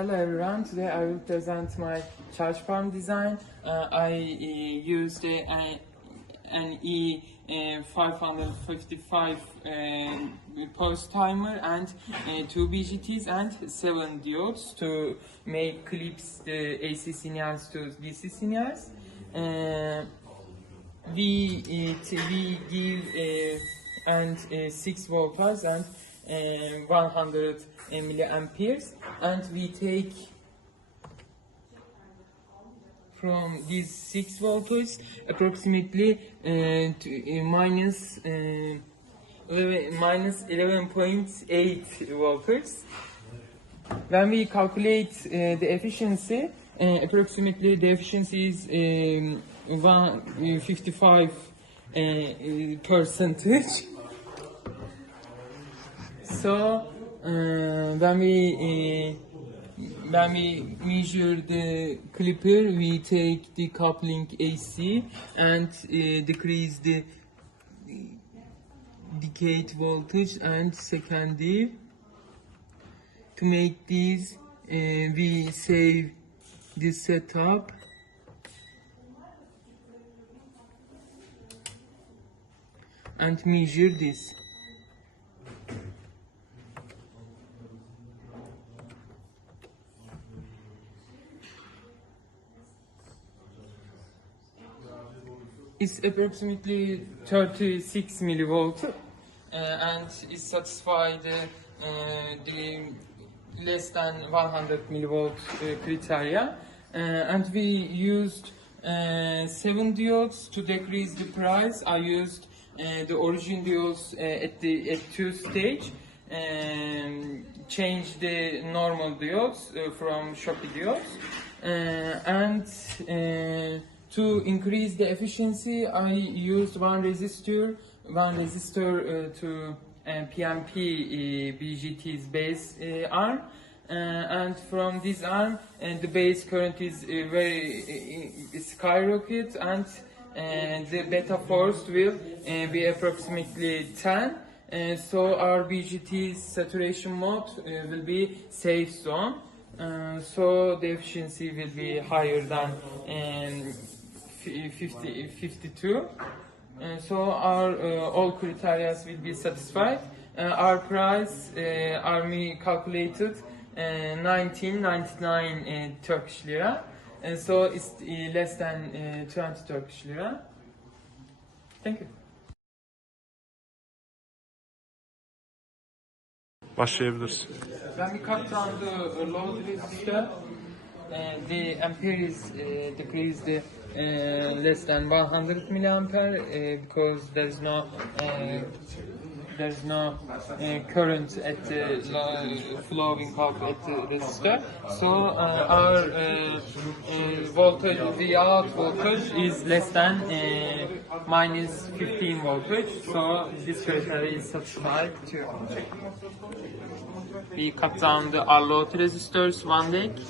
Hello everyone, today I will present my charge farm design. I used an E555 post timer and 2 BGTs and 7 diodes to make clips the AC signals to DC signals. We give 6 volts and 100 milliamperes, and we take from these 6 volts approximately minus 11.8 volts. When we calculate the efficiency, approximately the efficiency is 55 percentage. So when we measure the clipper, we take the coupling AC and decrease the decayed voltage and secondary. To make these, we save the setup and measure this. It's approximately 36 millivolt and is satisfied the less than 100 millivolt criteria. And we used 7 diodes to decrease the price. I used the origin diodes at 2 stage, change the normal diodes from Shopee diodes, and to increase the efficiency, I used one resistor to PMP BGT's base arm, and from this arm, the base current is very skyrocket, and the beta force will be approximately 10. So our BGT's saturation mode will be safe zone. So the efficiency will be higher than 52. So our all criteria will be satisfied. Our price, Army calculated 1999 Turkish lira. So it's less than 20 Turkish lira. Thank you. Başlayabilirsin. When we cut down the load resistor, the ampere is decreased less than 100 milliampere because there is no current at the flowing out at the resistor. So our voltage, the out voltage is less than minus 15 voltage. So this criteria is satisfied too. We cut down our load resistors one leg.